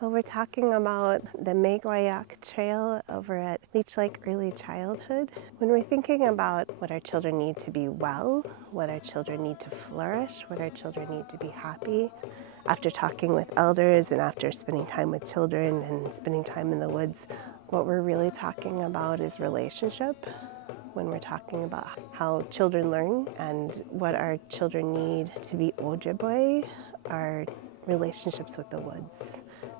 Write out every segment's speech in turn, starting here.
Well, we're talking about the Megwayaak Trail over at Leech Early Childhood. When we're thinking about what our children need to be well, what our children need to flourish, what our children need to be happy, after talking with elders and after spending time with children and spending time in the woods, what we're really talking about is relationship. When we're talking about how children learn and what our children need to be Ojibwe, are relationships with the woods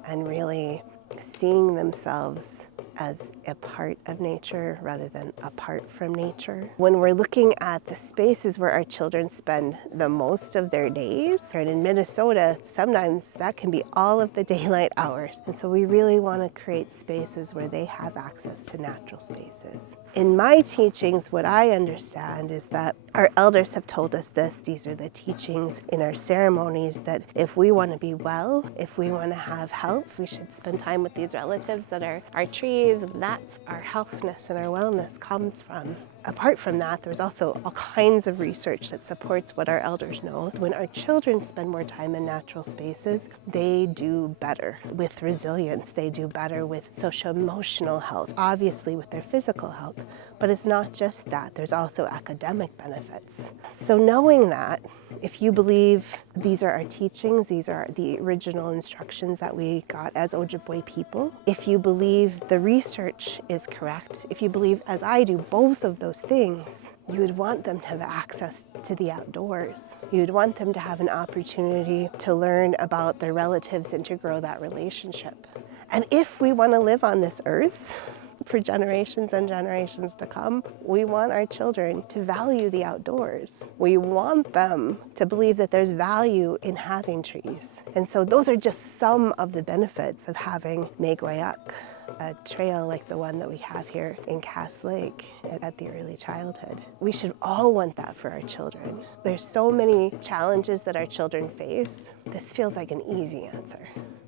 and really seeing themselves as a part of nature rather than apart from nature. When we're looking at the spaces where our children spend the most of their days, and in Minnesota, sometimes that can be all of the daylight hours. And so we really want to create spaces where they have access to natural spaces. In my teachings, what I understand is that our elders have told us this. These are the teachings in our ceremonies, that if we want to be well, if we want to have health, we should spend time with these relatives that are our trees. That's our healthness and our wellness comes from. Apart from that, there's also all kinds of research that supports what our elders know. When our children spend more time in natural spaces, they do better with resilience. They do better with social-emotional health, obviously with their physical health. But it's not just that. There's also academic benefits. So knowing that, if you believe these are our teachings, these are the original instructions that we got as Ojibwe people, if you believe the research is correct, if you believe, as I do, both of those things, you would want them to have access to the outdoors. You would want them to have an opportunity to learn about their relatives and to grow that relationship. And if we want to live on this earth for generations and generations to come, we want our children to value the outdoors. We want them to believe that there's value in having trees. And so those are just some of the benefits of having Megwayaak, a trail like the one that we have here in Cass Lake at the early childhood. We should all want that for our children. There's so many challenges that our children face. This feels like an easy answer,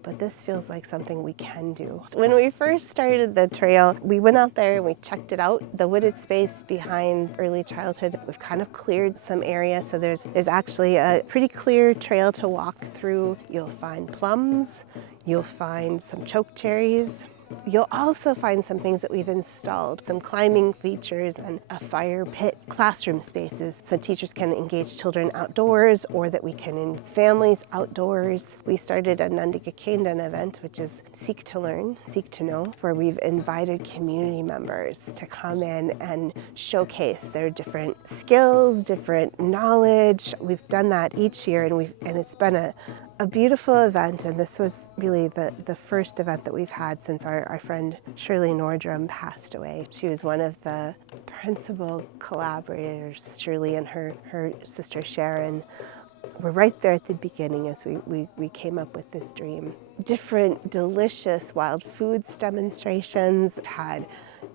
but this feels like something we can do. When we first started the trail, we went out there and we checked it out. The wooded space behind early childhood, we've kind of cleared some area, so there's actually a pretty clear trail to walk through. You'll find plums, you'll find some chokecherries. You'll also find some things that we've installed, some climbing features and a fire pit, classroom spaces so teachers can engage children outdoors, or that we can in families outdoors. We started a Nundigakendan event, which is Seek to Learn, Seek to Know, where we've invited community members to come in and showcase their different skills, different knowledge. We've done that each year, and it's been a beautiful event, and this was really the first event that we've had since our friend Shirley Nordrum passed away. She was one of the principal collaborators. Shirley and her sister Sharon were right there at the beginning as we came up with this dream. Different delicious wild foods demonstrations, had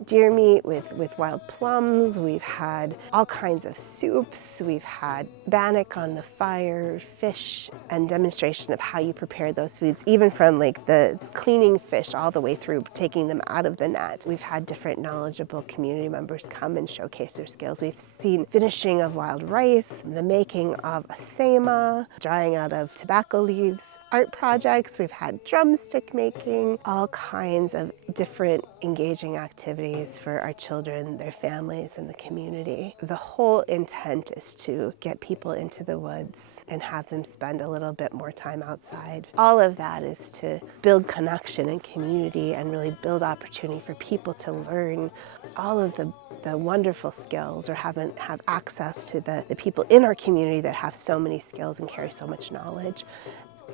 deer meat with wild plums, we've had all kinds of soups, we've had bannock on the fire, fish, and demonstration of how you prepare those foods, even from like the cleaning fish all the way through taking them out of the net. We've had different knowledgeable community members come and showcase their skills. We've seen finishing of wild rice, the making of a sema, drying out of tobacco leaves, art projects, we've had drumstick making, all kinds of different engaging activities for our children, their families, and the community. The whole intent is to get people into the woods and have them spend a little bit more time outside. All of that is to build connection and community and really build opportunity for people to learn all of the wonderful skills, or have access to the people in our community that have so many skills and carry so much knowledge.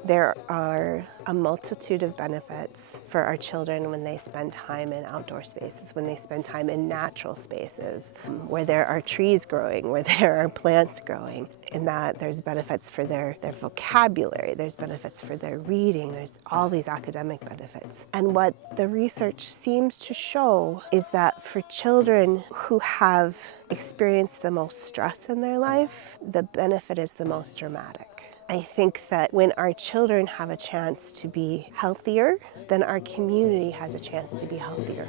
There are a multitude of benefits for our children when they spend time in outdoor spaces, when they spend time in natural spaces, where there are trees growing, where there are plants growing, in that there's benefits for their vocabulary, there's benefits for their reading, there's all these academic benefits. And what the research seems to show is that for children who have experienced the most stress in their life, the benefit is the most dramatic. I think that when our children have a chance to be healthier, then our community has a chance to be healthier.